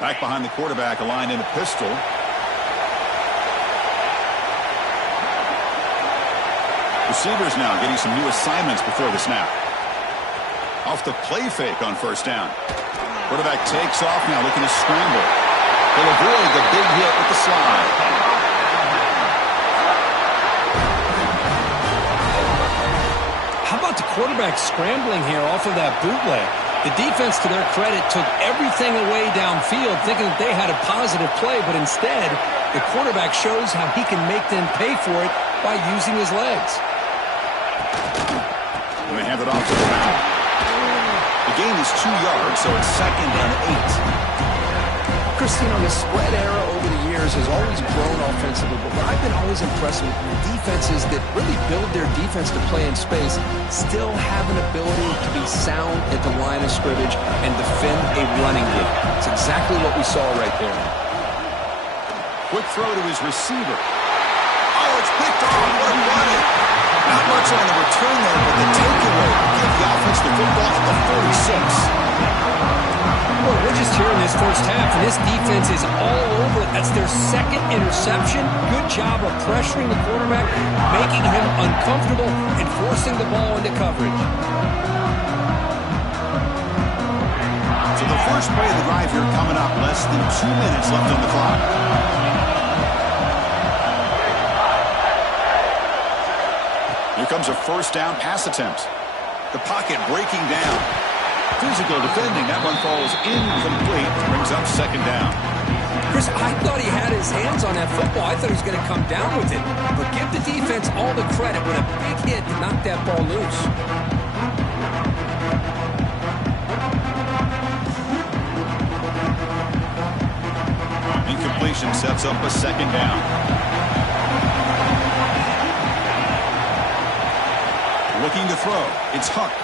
Back behind the quarterback, aligned in a pistol. Receivers now getting some new assignments before the snap. Off the play fake on first down. Quarterback takes off now, looking to scramble. He'll avoid the big hit with the slide. How about the quarterback scrambling here off of that bootleg? The defense, to their credit, took everything away downfield, thinking that they had a positive play, but instead, the quarterback shows how he can make them pay for it by using his legs. And they hand it off to the back. The gain is 2 yards, so it's 2nd and 8. Christine, the spread era over the years has always grown offensively, but what I've been always impressed with defenses that really build their defense to play in space still have an ability to be sound at the line of scrimmage and defend a running game. It's exactly what we saw right there. Quick throw to his receiver. Oh, it's picked off. What a run! Not much on the return there, but the takeaway will give the offense the football at the 46. Well, we're just here in this first half, and this defense is all over it. That's their 2nd interception. Good job of pressuring the quarterback, making him uncomfortable, and forcing the ball into coverage. So the first play of the drive here coming up. Less than 2 minutes left on the clock. Here comes a first down pass attempt. The pocket breaking down. Physical defending. That one falls incomplete. Brings up 2nd down. Chris, I thought he had his hands on that football. I thought he was going to come down with it. But give the defense all the credit with a big hit to knock that ball loose. Incompletion sets up a 2nd down. Looking to throw. It's Huck.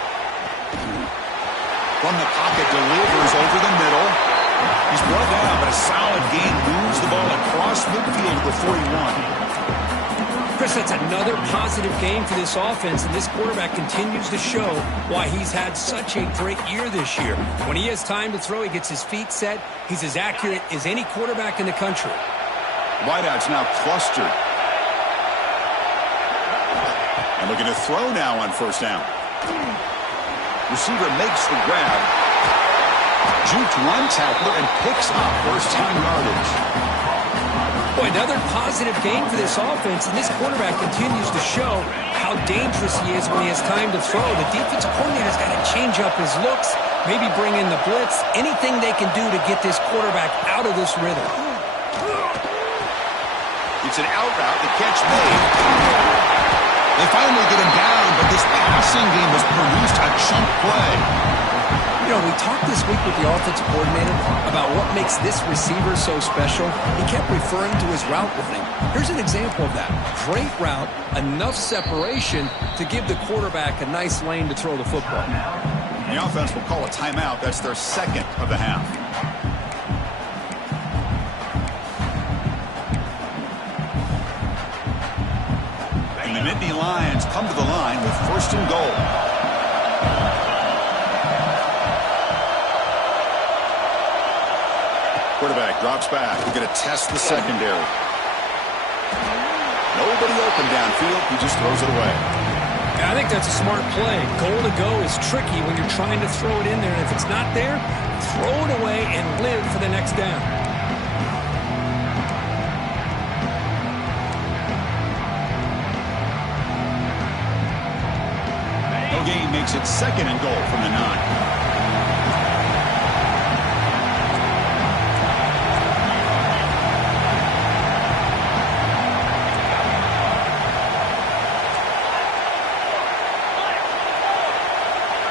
From the pocket, delivers over the middle. He's brought down, but a solid gain moves the ball across midfield to the 41. Chris, that's another positive game for this offense, and this quarterback continues to show why he's had such a great year this year. When he has time to throw, he gets his feet set. He's as accurate as any quarterback in the country. Wideouts now clustered. And looking to throw now on first down. Receiver makes the grab. Juked one tackler and picks up first-time yardage. Boy, another positive game for this offense, and this quarterback continues to show how dangerous he is when he has time to throw. The defensive coordinator's got to change up his looks, maybe bring in the blitz, anything they can do to get this quarterback out of this rhythm. It's an out route. The catch made. They finally get him down, but this passing game has produced a chunk play. You know, we talked this week with the offensive coordinator about what makes this receiver so special. He kept referring to his route running. Here's an example of that. Great route, enough separation to give the quarterback a nice lane to throw the football. The offense will call a timeout. That's their 2nd of the half. And the Nittany Lions come to the line with 1st and goal. Quarterback drops back. We're going to test the secondary. Nobody open downfield. He just throws it away. Yeah, I think that's a smart play. Goal to go is tricky when you're trying to throw it in there. And if it's not there, throw it away and live for the next down. No gain makes it 2nd and goal from the 9.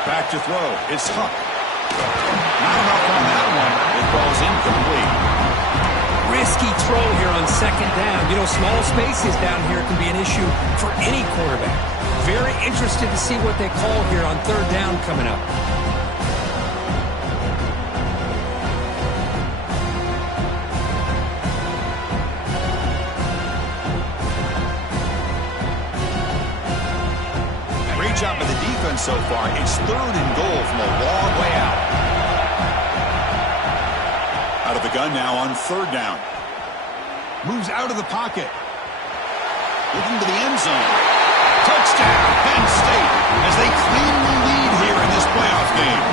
Back to throw. It's Huck. Not enough on that one. It falls incomplete. Risky throw here on 2nd down. You know, small spaces down here can be an issue for any quarterback. Very interested to see what they call here on 3rd down coming up. Great job by the defense so far. It's 3rd and goal from a long way out. Out of the the gun now on third down. Moves out of the pocket. Looking to the end zone. Touchdown, Penn State, as they claim the lead here in this playoff game.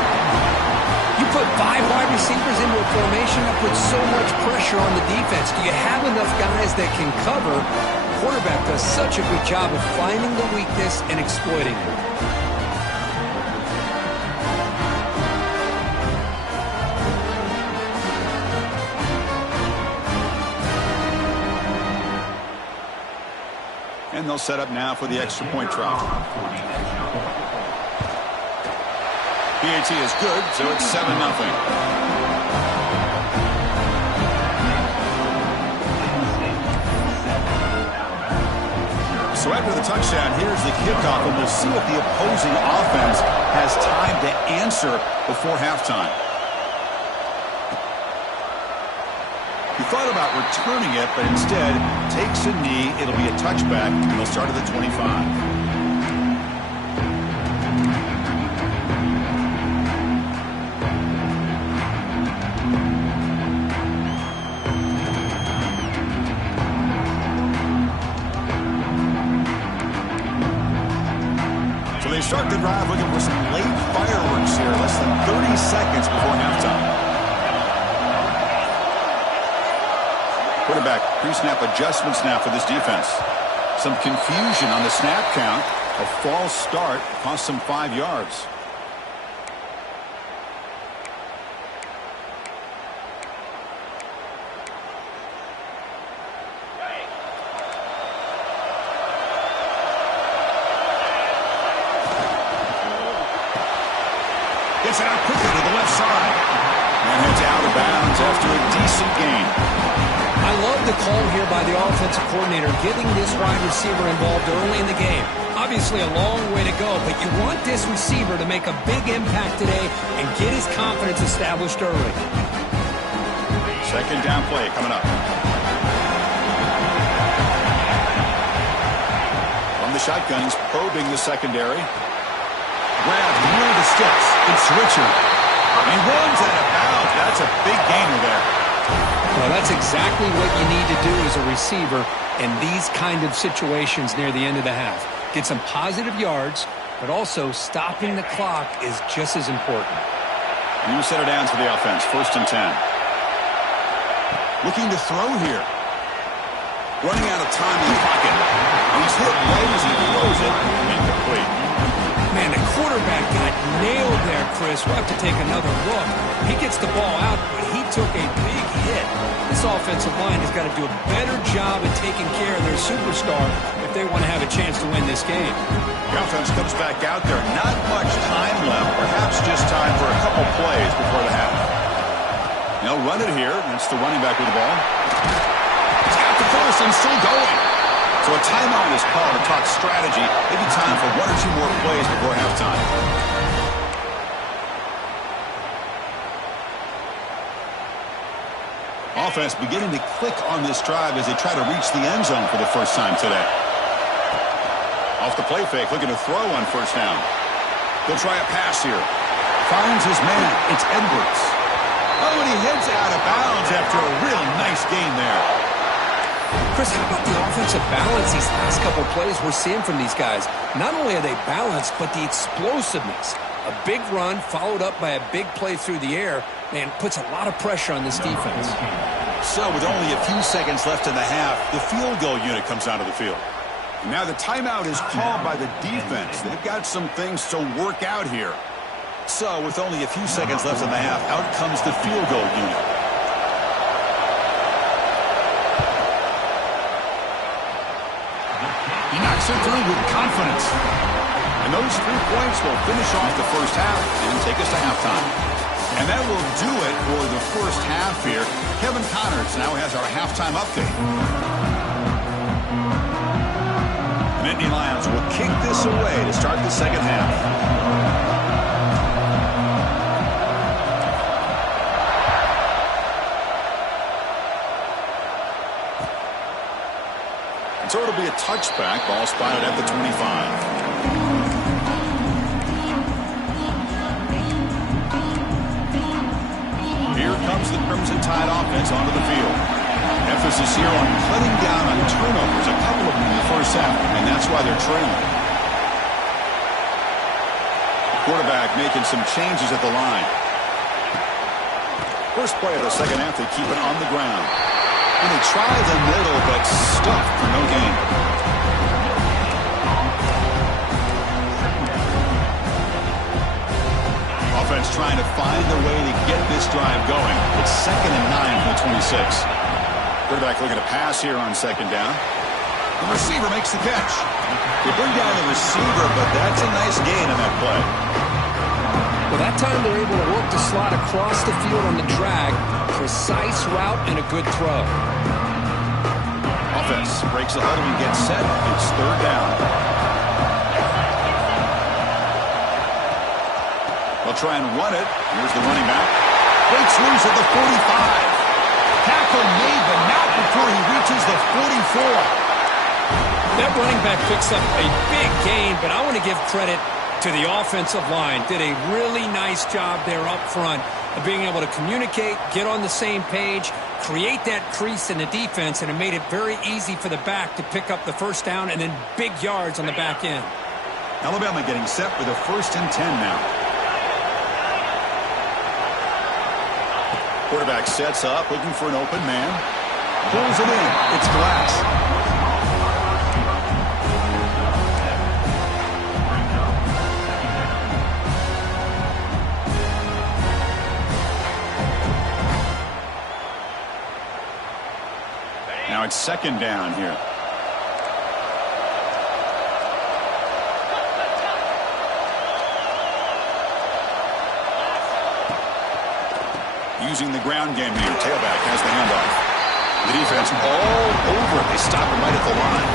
You put 5 wide receivers into a formation that puts so much pressure on the defense. Do you have enough guys that can cover? The quarterback does such a good job of finding the weakness and exploiting it. And they'll set up now for the extra point try. PAT is good, so it's 7-0. So after the touchdown, here's the kickoff, and we'll see if the opposing offense has time to answer before halftime. He thought about returning it, but instead takes a knee. It'll be a touchback, and they'll start at the 25. So they start the drive looking for some late fireworks here, less than 30 seconds before halftime. Quarterback pre-snap adjustments now for this defense. Some confusion on the snap count. A false start cost them 5 yards. Gets it out quickly to the left side. And heads out of bounds after a decent gain. I love the call here by the offensive coordinator, getting this wide receiver involved early in the game. Obviously a long way to go, but you want this receiver to make a big impact today and get his confidence established early. Second down play coming up. From the shotgun, he's probing the secondary. Grabbed near the sticks. It's Richard. He runs out of bounds. That's a big gainer there. Well, that's exactly what you need to do as a receiver in these kind of situations near the end of the half. Get some positive yards, but also stopping the clock is just as important. New set of downs for the offense. 1st and 10. Looking to throw here. Running out of time in the pocket. And he's hit right as he throws it. Incomplete. Man, the quarterback got nailed there, Chris. We'll have to take another look. He gets the ball out, but he took a big hit. This offensive line has got to do a better job of taking care of their superstar if they want to have a chance to win this game. The offense comes back out there. Not much time left. Perhaps just time for a couple plays before the half. They'll run it here. That's the running back with the ball. It's got the first and still going. So a timeout is called to talk strategy. Maybe time for 1 or 2 more plays before halftime. Offense beginning to click on this drive as they try to reach the end zone for the first time today. Off the play fake, looking to throw on 1st down. They'll try a pass here. Finds his man. It's Edwards. Oh, and he heads out of bounds after a real nice gain there. Chris, how about the offensive balance these last couple of plays we're seeing from these guys? Not only are they balanced, but the explosiveness. A big run followed up by a big play through the air, man, puts a lot of pressure on this defense. So with only a few seconds left in the half, the field goal unit comes out of the field. And now the timeout is called by the defense. They've got some things to work out here. So with only a few seconds left in the half, out comes the field goal unit. He knocks it through with confidence. And those 3 points will finish off the first half and take us to halftime. And that will do it for the first half here. Kevin Connors now has our halftime update. The Nittany Lions will kick this away to start the second half. So it'll be a touchback. Ball spotted at the 25. Here's comes the Crimson Tide offense onto the field. Emphasis here on cutting down on turnovers, a couple of them in the first half, and that's why they're trailing. Quarterback making some changes at the line. First play of the second half, they keep it on the ground. And they try the middle, but stuffed for no gain. Offense trying to find a way to get this drive going. It's 2nd and 9 from the 26. Quarterback looking to pass here on 2nd down. The receiver makes the catch. They bring down the receiver, but that's a nice gain on that play. Well, that time they're able to work the slot across the field on the drag. Precise route and a good throw. Offense breaks the huddle and gets set. It's 3rd down. They'll try and run it. Here's the running back. Breaks loose at the 45. Tackle made, but not before he reaches the 44. That running back picks up a big gain, but I want to give credit to the offensive line. Did a really nice job there up front of being able to communicate, get on the same page, create that crease in the defense, and it made it very easy for the back to pick up the first down and then big yards on the back end. Alabama getting set for the 1st and 10 now. Quarterback sets up, looking for an open man. Pulls it in. It's Glass. Now it's 2nd down here. Using the ground game here. Tailback has the handoff. The defense all over it. They stop him right at the line.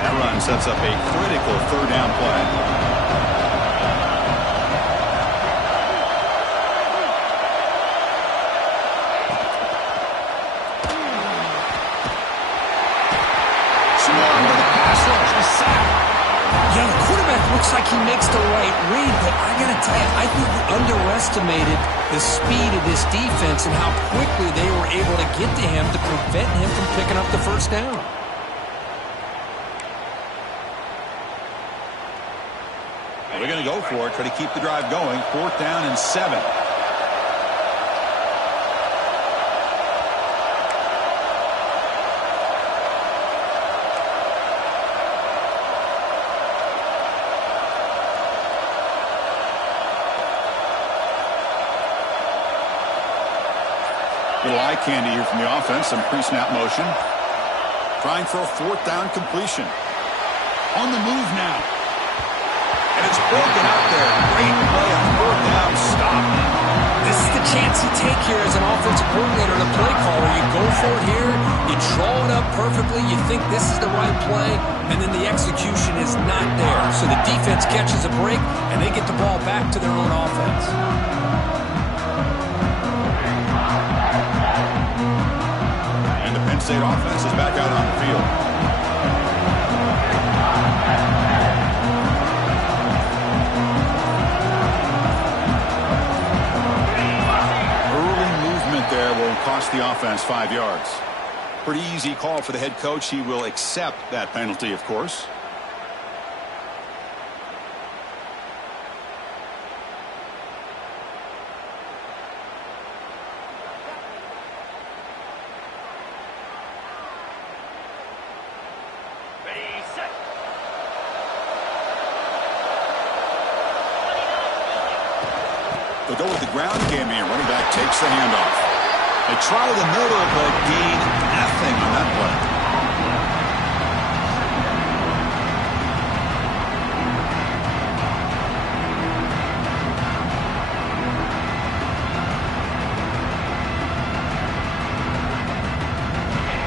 That run sets up a critical 3rd down play. Small with the pass rush. The sack. Yeah, the quarterback looks like he makes the right read, but I got to tell you, I think he underestimated the speed of this defense and how quickly they were able to get to him to prevent him from picking up the first down. Well, they're going to go for it, try to keep the drive going. 4th down and 7. Little eye candy here from the offense. Some pre-snap motion. Trying for a 4th down completion. On the move now. And it's broken out there. Great play on 4th down. Stop. This is the chance you take here as an offensive coordinator and a play caller. You go for it here. You draw it up perfectly. You think this is the right play. And then the execution is not there. So the defense catches a break, and they get the ball back to their own offense. State offense is back out on the field. Early movement there will cost the offense 5 yards. Pretty easy call for the head coach. He will accept that penalty, of course. They'll go with the ground game here. Running back takes the handoff. They try the middle, but gain nothing on that play.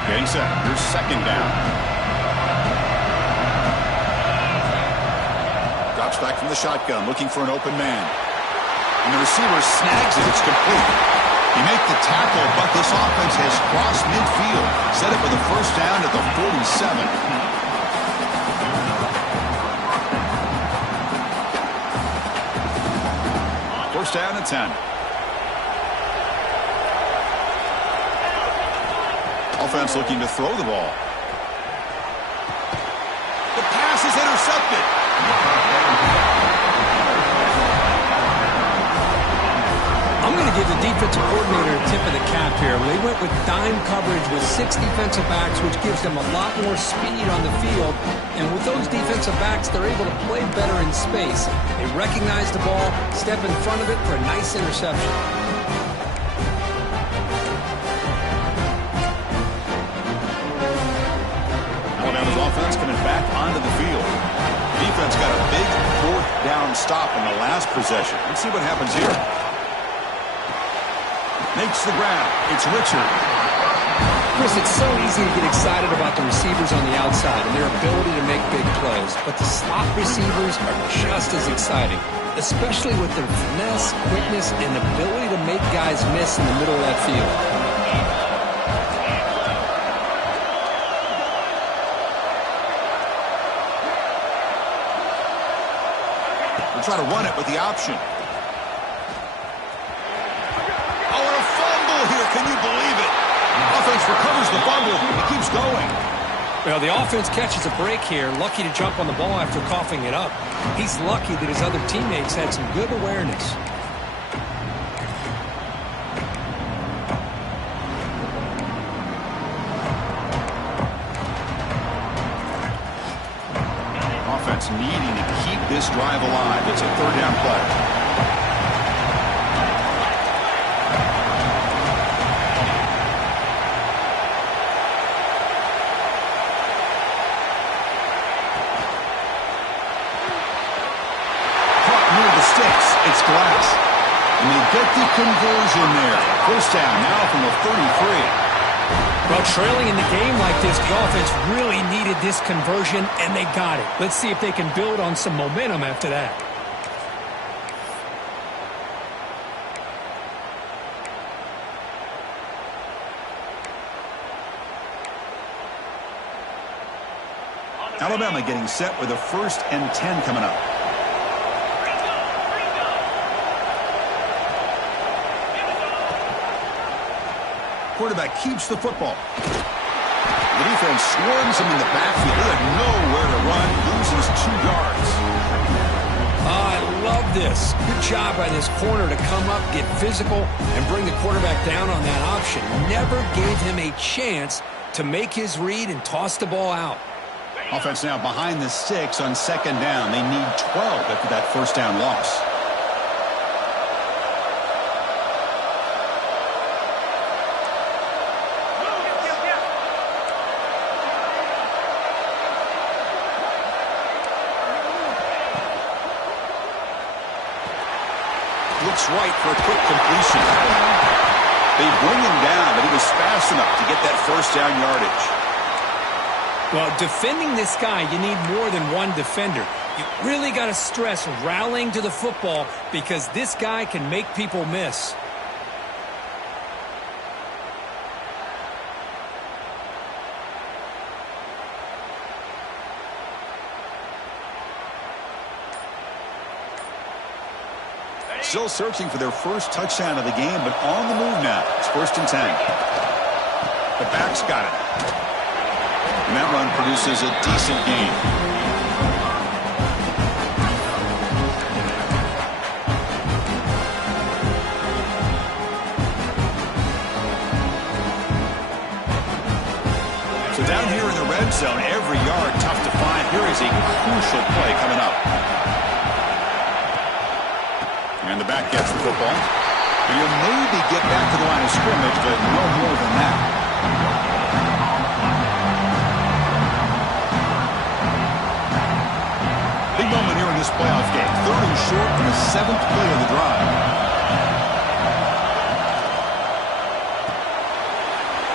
Getting set. Here's 2nd down. Drops back from the shotgun, looking for an open man. And the receiver snags it. It's complete. He made the tackle, but this offense has crossed midfield. Set it for the 1st down at the 47. first down and 10. Offense looking to throw the ball. The pass is intercepted. I'm going to give the defensive coordinator a tip of the cap here. They went with dime coverage with 6 defensive backs, which gives them a lot more speed on the field. And with those defensive backs, they're able to play better in space. They recognize the ball, step in front of it for a nice interception. Alabama's offense coming back onto the field. Defense got a big fourth down stop in the last possession. Let's see what happens here. Makes the grab. It's Richard. Chris, it's so easy to get excited about the receivers on the outside and their ability to make big plays. But the slot receivers are just as exciting, especially with their finesse, quickness, and ability to make guys miss in the middle of that field. We'll try to run it with the option. Oh, and a fumble here. Can you believe it? Offense recovers the fumble. It keeps going. Well, the offense catches a break here. Lucky to jump on the ball after coughing it up. He's lucky that his other teammates had some good awareness. Offense needing to keep this drive alive. It's a third down play. It's Glass. And they get the conversion there. First down now from the 33. Well, trailing in the game like this, the offense really needed this conversion, and they got it. Let's see if they can build on some momentum after that. Alabama getting set with a 1st and 10 coming up. Quarterback keeps the football. The defense swarms him in the backfield. He had nowhere to run. Loses 2 yards. I love this. Good job by this corner to come up, get physical, and bring the quarterback down on that option. Never gave him a chance to make his read and toss the ball out. Offense now behind the 6 on 2nd down. They need 12 after that first down loss. Looks right for a quick completion. They bring him down, but he was fast enough to get that first down yardage. Well, defending this guy, you need more than one defender. You really got to stress rallying to the football because this guy can make people miss. Still searching for their first touchdown of the game, but on the move now. It's 1st and 10. The back's got it. And that run produces a decent gain. So down here in the red zone, every yard tough to find. Here is a crucial play coming up. And the back gets the football. And you'll maybe get back to the line of scrimmage, but no more than that. Big moment here in this playoff game. 3rd and short on the 7th play of the drive.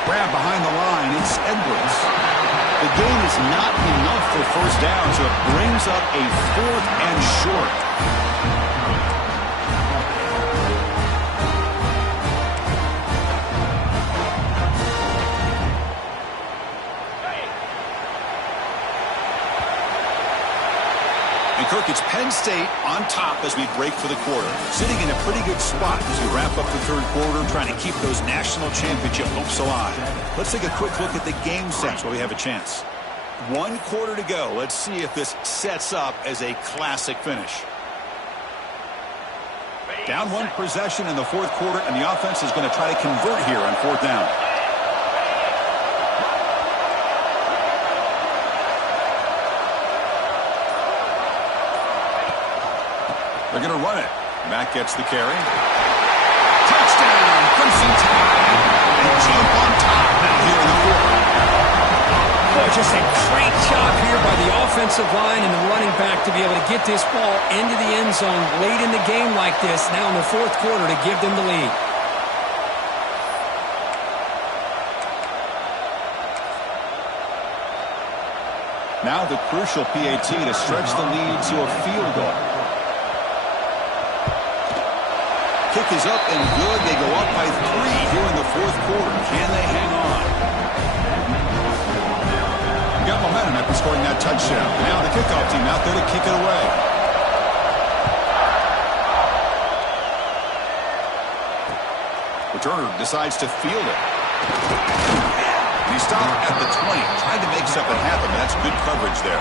Grab behind the line. It's Edwards. The gain is not enough for first down, so it brings up a 4th and short. Kirk, it's pending Penn State on top as we break for the quarter. Sitting in a pretty good spot as we wrap up the third quarter, trying to keep those national championship hopes alive. Let's take a quick look at the game sets while we have a chance. 1 quarter to go. Let's see if this sets up as a classic finish. Down 1 possession in the fourth quarter, and the offense is going to try to convert here on 4th down. They're going to run it. Matt gets the carry. Touchdown! Crimson Tide! They jump on top now here in the fourth. Boy, just a great job here by the offensive line and the running back to be able to get this ball into the end zone late in the game like this, now in the fourth quarter, to give them the lead. Now the crucial PAT to stretch the lead to a field goal. Kick is up and good. They go up by 3 here in the fourth quarter. Can they hang on? Got momentum after scoring that touchdown. Now the kickoff team out there to kick it away. Returner decides to field it. He stopped at the 20, trying to make something happen. That's good coverage there.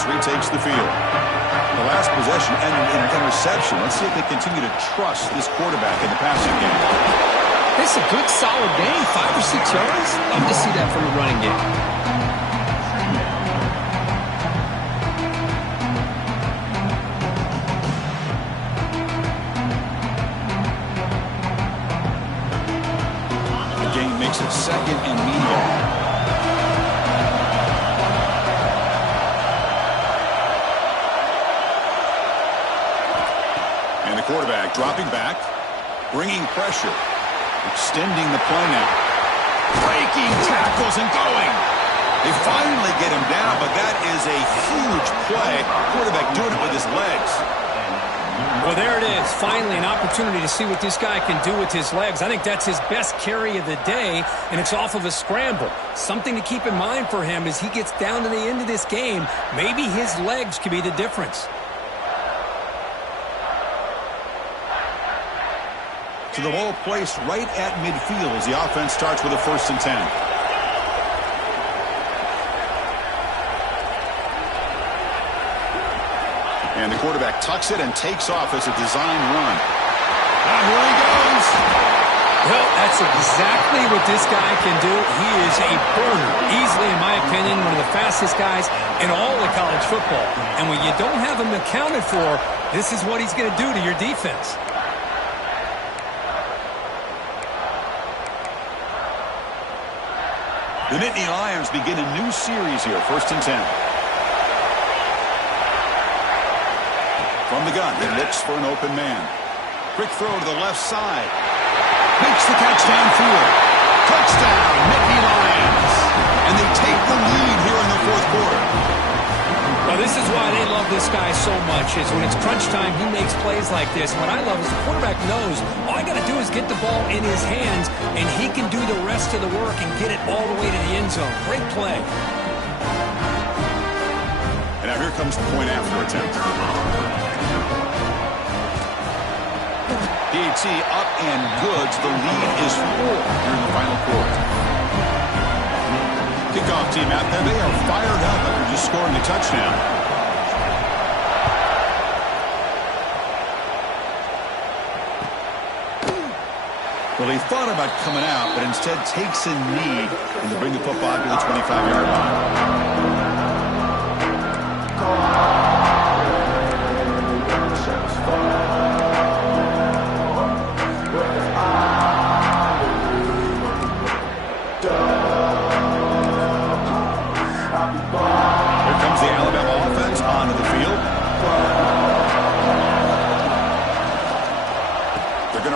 Retakes the field. The last possession ended in an interception. Let's see if they continue to trust this quarterback in the passing game. This is a good, solid game. 5 or 6 yards. Love to see that from the running game. The game makes it 2nd and medium. Quarterback dropping back, bringing pressure, extending the play now. Breaking tackles and going. They finally get him down, but that is a huge play. Quarterback doing it with his legs. Well, there it is. Finally, an opportunity to see what this guy can do with his legs. I think that's his best carry of the day, and it's off of a scramble. Something to keep in mind for him as he gets down to the end of this game. Maybe his legs could be the difference. To the ball placed right at midfield as the offense starts with a 1st and 10. And the quarterback tucks it and takes off as a design run. And here he goes. Well, that's exactly what this guy can do. He is a burner. Easily, in my opinion, one of the fastest guys in all of college football. And when you don't have him accounted for, this is what he's going to do to your defense. The Nittany Lions begin a new series here, 1st and 10. From the gun, he looks for an open man. Quick throw to the left side. Makes the catch downfield. Touchdown, Nittany Lions. And they take the lead here in the fourth quarter. Well, this is why they love this guy so much, is when it's crunch time, he makes plays like this. What I love is the quarterback knows all I got to do is get the ball in his hands, and he can do the rest of the work and get it all the way to the end zone. Great play. And now here comes the point after attempt. PAT up and good. The lead is 4 here in the final quarter. Kickoff team out there. They are fired up after just scoring a touchdown. Well, he thought about coming out, but instead takes a knee and to bring the football to the 25-yard line.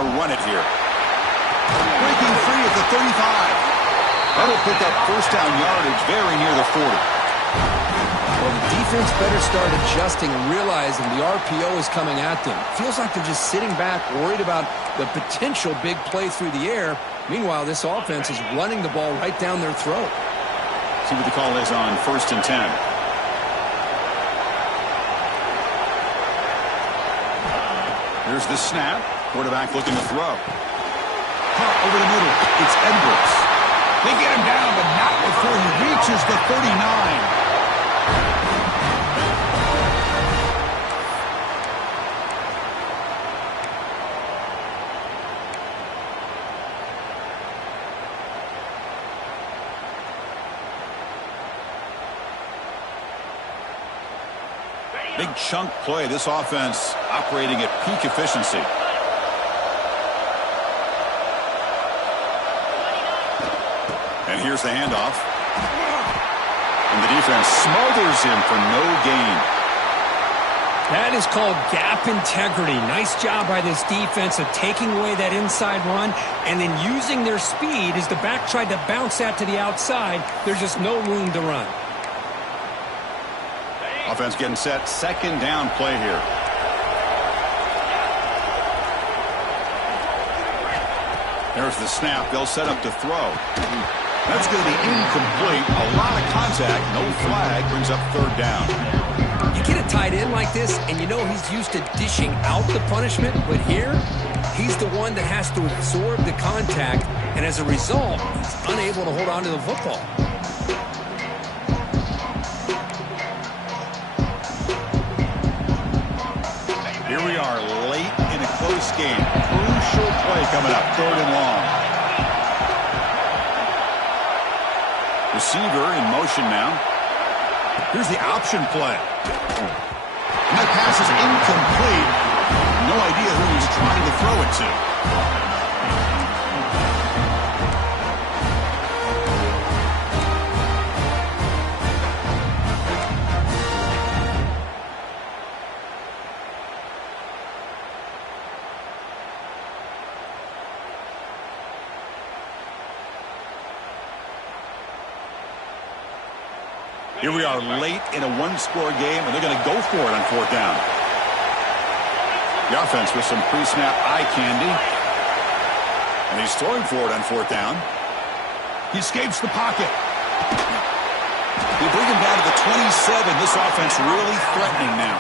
Run it here. Breaking free at the 35. That'll pick up 1st down yardage very near the 40. Well, the defense better start adjusting and realizing the RPO is coming at them. Feels like they're just sitting back, worried about the potential big play through the air. Meanwhile, this offense is running the ball right down their throat. See what the call is on 1st and 10. Here's the snap. Quarterback looking to throw. Caught over the middle. It's Edwards. They get him down, but not before he reaches the 39. Big chunk play. This offense operating at peak efficiency. And here's the handoff. And the defense smothers him for no gain. That is called gap integrity. Nice job by this defense of taking away that inside run and then using their speed as the back tried to bounce that to the outside. There's just no room to run. Offense getting set. 2nd down play here. There's the snap. They'll set up to throw. That's going to be incomplete. A lot of contact. No flag. Brings up 3rd down. You get a tight end like this, and you know he's used to dishing out the punishment, but here, he's the one that has to absorb the contact, and as a result, he's unable to hold on to the football. Here we are late in a close game. Crucial play coming up. 3rd and long. Receiver in motion now. Here's the option play. And that pass is incomplete. No idea who he's trying to throw it to. Here we are late in a one-score game, and they're going to go for it on 4th down. The offense with some pre-snap eye candy. And he's throwing for it on 4th down. He escapes the pocket. They bring him down to the 27. This offense really threatening now.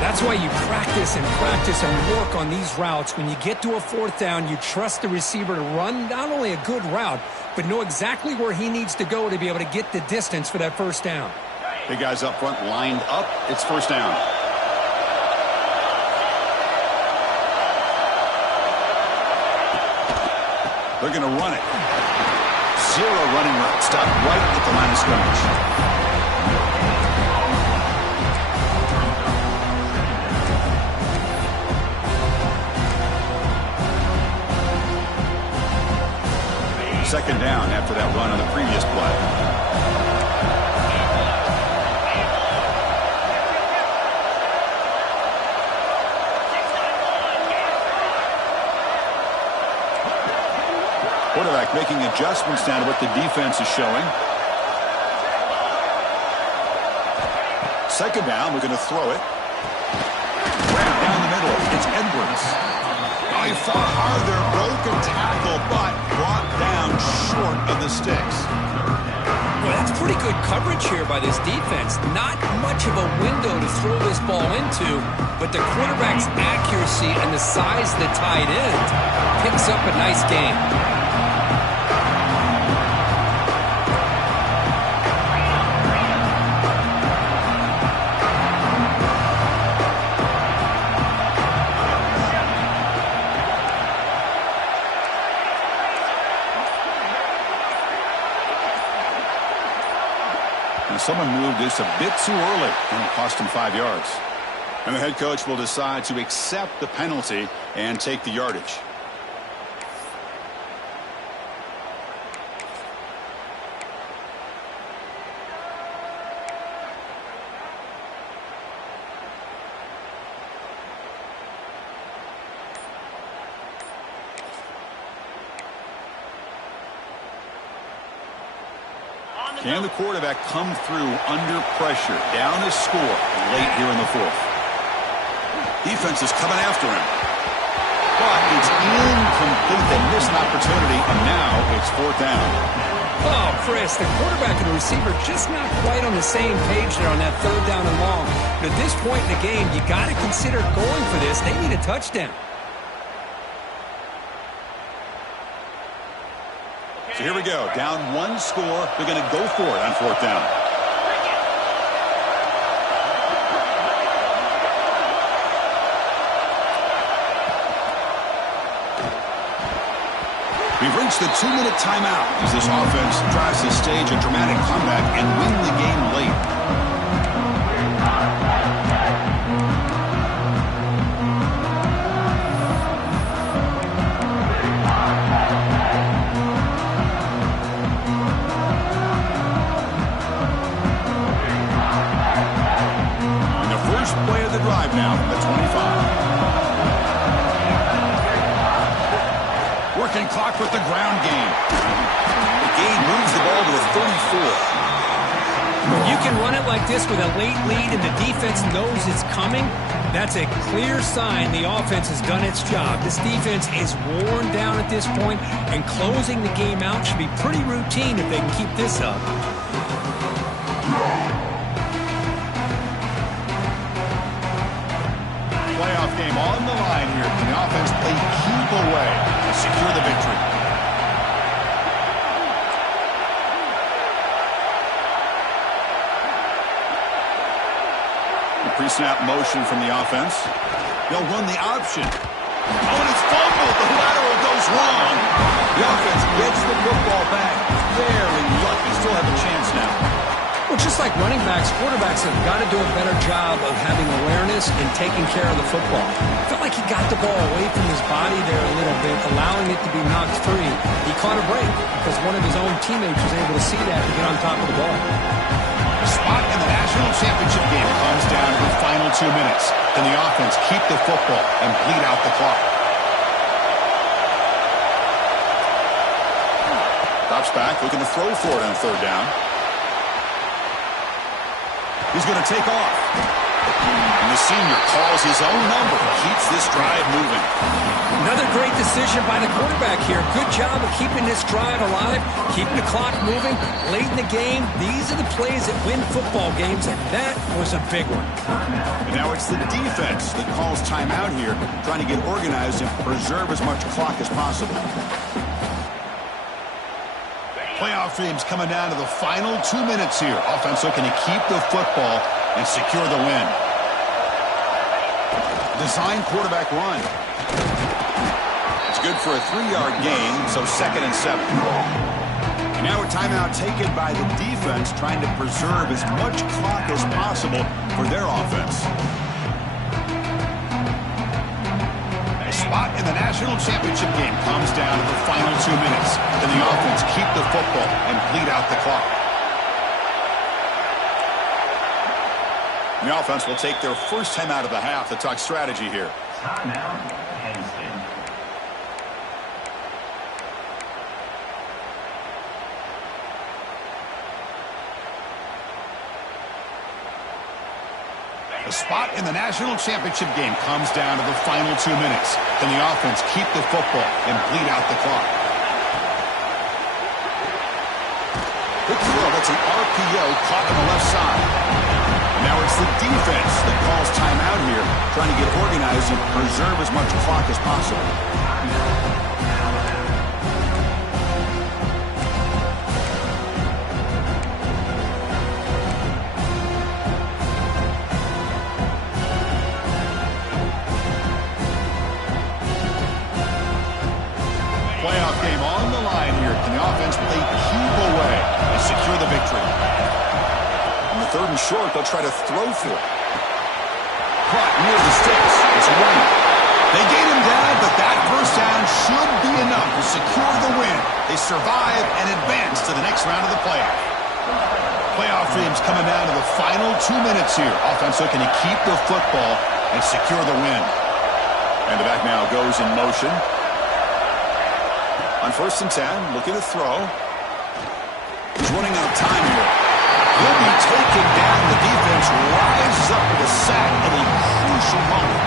That's why you practice and work on these routes. When you get to a 4th down, you trust the receiver to run not only a good route, but know exactly where he needs to go to be able to get the distance for that 1st down. Big guys up front lined up. It's 1st down. They're going to run it. 0 running route. Stop right at the line of scrimmage. Second down after that run on the previous play. Quarterback making adjustments down to what the defense is showing. 2nd down, we're going to throw it. Right down the middle. It's Edwards. Oh, he fought hard there, broke a tackle, but brought down short of the sticks. Well, that's pretty good coverage here by this defense. Not much of a window to throw this ball into, but the quarterback's accuracy and the size of the tight end picks up a nice gain. Someone moved this a bit too early, and it cost him 5 yards. And the head coach will decide to accept the penalty and take the yardage. Can the quarterback come through under pressure? Down a score late here in the fourth. Defense is coming after him. But it's incomplete. They missed an opportunity, and now it's fourth down. Oh, Chris, the quarterback and the receiver just not quite on the same page there on that third down and long. But at this point in the game, you got to consider going for this. They need a touchdown. So here we go. Down one score. They're going to go for it on fourth down. We've reached the 2-minute timeout as this offense tries to stage a dramatic comeback and win the game late. And the first play of the drive now from the 25. Working clock with the ground game. The game moves the ball to the 34. When you can run it like this with a late lead and the defense knows it's coming, that's a clear sign the offense has done its job. This defense is worn down at this point, and closing the game out should be pretty routine if they can keep this up. Playoff game on the line here. Can the offense play keep away to secure the victory? The pre-snap motion from the offense. They'll run the option. Oh, and it's fumbled. The lateral goes wrong. The offense gets the football back. Very lucky. Still have a chance now. Well, just like running backs, quarterbacks have got to do a better job of having awareness and taking care of the football. Felt like he got the ball away from his body there a little bit, allowing it to be knocked free. He caught a break because one of his own teammates was able to see that and get on top of the ball. The spot in the national championship game comes down to the final 2 minutes. Can the offense keep the football and bleed out the clock? Drops back, looking to throw for it on third down. He's going to take off. And the senior calls his own number. Keeps this drive moving. Another great decision by the quarterback here. Good job of keeping this drive alive, keeping the clock moving. Late in the game, these are the plays that win football games, and that was a big one. And now it's the defense that calls timeout here, trying to get organized and preserve as much clock as possible. Playoff games coming down to the final 2 minutes here. Offense looking to keep the football and secure the win. Design quarterback run. It's good for a 3-yard gain, so 2nd and 7. And now a timeout taken by the defense, trying to preserve as much clock as possible for their offense. A spot in the national championship game comes down to the final 2 minutes. Can the offense keep the football and bleed out the clock? The offense will take their first time out of the half to talk strategy here. The spot in the national championship game comes down to the final 2 minutes. Can the offense keep the football and bleed out the clock? Quick throw, that's an RPO caught on the left side. Now it's the defense that calls timeout here, trying to get organized and preserve as much clock as possible. Playoff game on the line here. Can the offense play keep away and secure the victory? On the 3rd and short, they'll try to throw for it. Caught near the sticks. It's running. They gain him down, but that first down should be enough to secure the win. They survive and advance to the next round of the playoff. Playoff games coming down to the final 2 minutes here. Offense looking to keep the football and secure the win. And the back now goes in motion. On 1st and 10, looking to throw. He's running out of time here. He'll be taken down. The defense rises up with a sack at a crucial moment.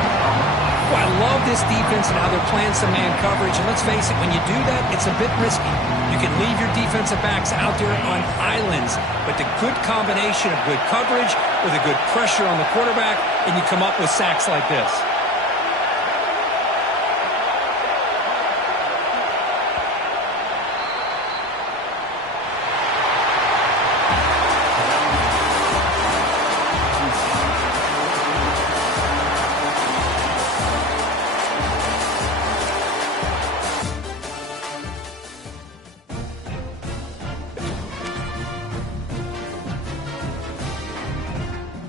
Well, I love this defense and how they're playing some man coverage. And let's face it, when you do that, it's a bit risky. You can leave your defensive backs out there on islands, but the good combination of good coverage with a good pressure on the quarterback, and you come up with sacks like this.